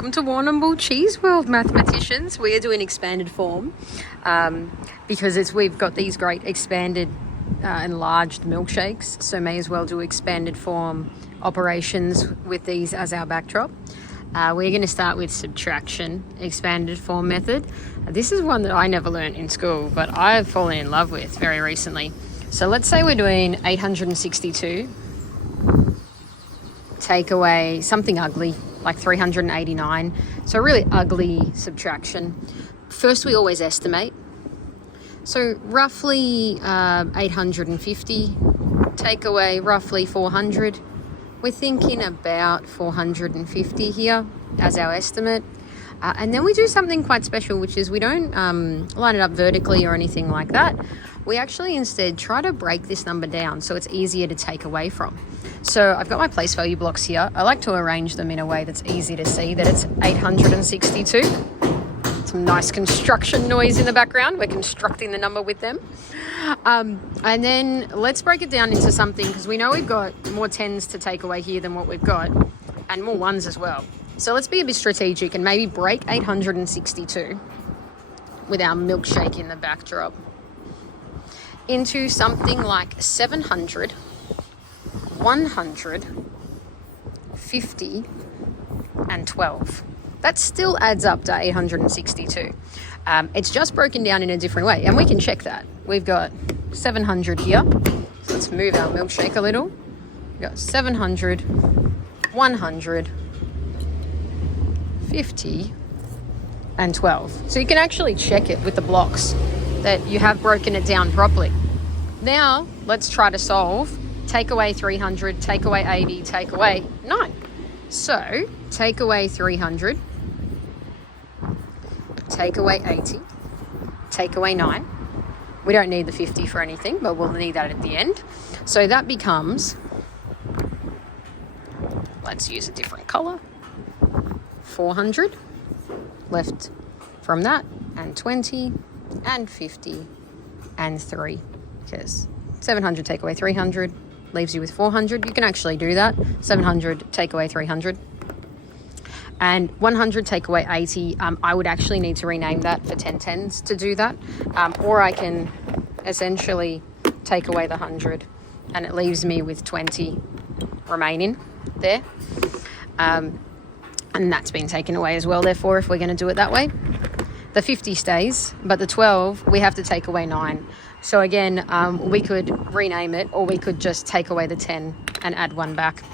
Welcome to Warrnambool Cheese World, mathematicians. We are doing expanded form because we've got these great expanded enlarged milkshakes, so may as well do expanded form operations with these as our backdrop. We're going to start with subtraction, expanded form method. This is one that I never learned in school, but I've fallen in love with very recently. So let's say we're doing 862, take away something ugly, like 389. So a really ugly subtraction. First, we always estimate. So roughly 850, take away roughly 400. We're thinking about 450 here as our estimate. And then we do something quite special, which is we don't line it up vertically or anything like that. We actually instead try to break this number down so it's easier to take away from. So I've got my place value blocks here. I like to arrange them in a way that's easy to see that it's 862. Some nice construction noise in the background. We're constructing the number with them. And then let's break it down into something, because we know we've got more 10s to take away here than what we've got, and more 1s as well. So let's be a bit strategic and maybe break 862 with our milkshake in the backdrop into something like 700, 100, 50, and 12. That still adds up to 862. It's just broken down in a different way, and we can check that. We've got 700 here. So let's move our milkshake a little. We've got 700, 100, 50, and 12. So you can actually check it with the blocks that you have broken it down properly. Now, let's try to solve. Take away 300, take away 80, take away 9. So, take away 300, take away 80, take away 9. We don't need the 50 for anything, but we'll need that at the end. So that becomes, let's use a different color, 400 left from that, and 20, and 50, and 3. Because 700 take away 300 leaves you with 400. You can actually do that. 700 take away 300. And 100 take away 80. I would actually need to rename that for 1010s to do that. Or I can essentially take away the 100 and it leaves me with 20 remaining there. And that's been taken away as well, therefore, if we're going to do it that way. The 50 stays, but the 12, we have to take away 9. So again, we could rename it, or we could just take away the 10 and add 1 back,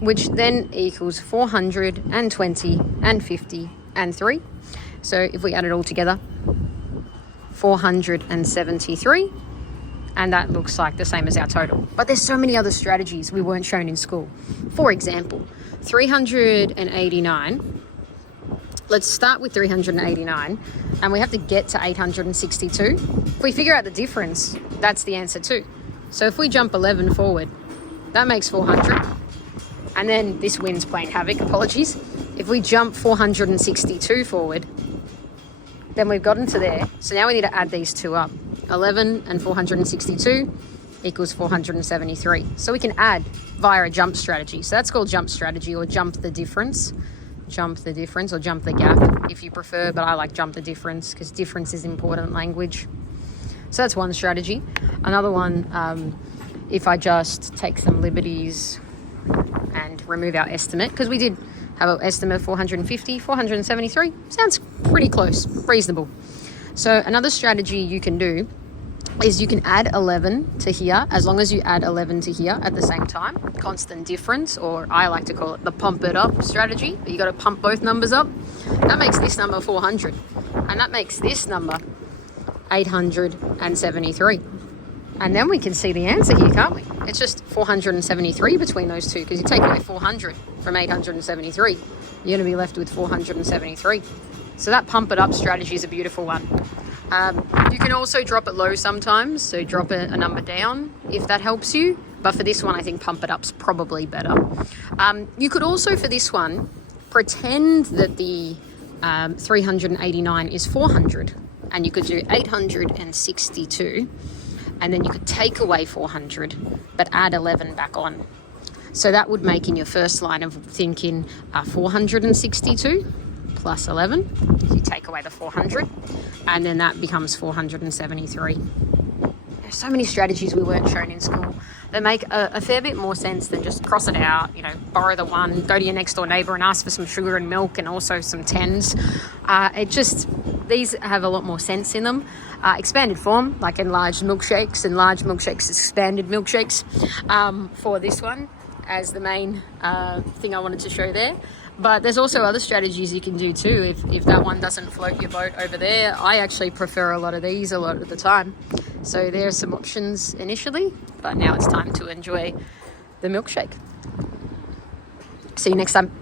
which then equals 420 and 50 and 3. So if we add it all together, 473, and that looks like the same as our total. But there's so many other strategies we weren't shown in school. For example, 389. Let's start with 389, and we have to get to 862. If we figure out the difference, that's the answer too. So if we jump 11 forward, that makes 400. And then this wind's playing havoc, apologies. If we jump 462 forward, then we've gotten to there. So now we need to add these two up. 11 and 462 equals 473. So we can add via a jump strategy. So that's called jump strategy, or jump the difference. Jump the difference, or jump the gap if you prefer, but I like jump the difference because difference is important language. So that's one strategy. Another one, if I just take some liberties and remove our estimate, because we did have an estimate of 450, 473, sounds pretty close, reasonable. So another strategy you can do is you can add 11 to here, as long as you add 11 to here at the same time. Constant difference, or I like to call it the pump it up strategy. You got to pump both numbers up. That makes this number 400, and that makes this number 873. And then we can see the answer here, can't we? It's just 473 between those two, because you take away 400 from 873, you're going to be left with 473. So that pump it up strategy is a beautiful one. You can also drop it low sometimes, so drop a number down if that helps you. But for this one, I think pump it up's probably better. You could also, for this one, pretend that the 389 is 400, and you could do 862, and then you could take away 400, but add 11 back on. So that would make in your first line of thinking 462 plus 11. You take away the 400, and then that becomes 473. There's so many strategies we weren't shown in school that make a fair bit more sense than just cross it out, borrow the one, go to your next door neighbour and ask for some sugar and milk and also some tens. These have a lot more sense in them. Expanded form, like enlarged milkshakes, expanded milkshakes, for this one as the main thing I wanted to show there. But there's also other strategies you can do too if that one doesn't float your boat over there. I actually prefer a lot of these a lot of the time. So there's some options initially, but now it's time to enjoy the milkshake. See you next time.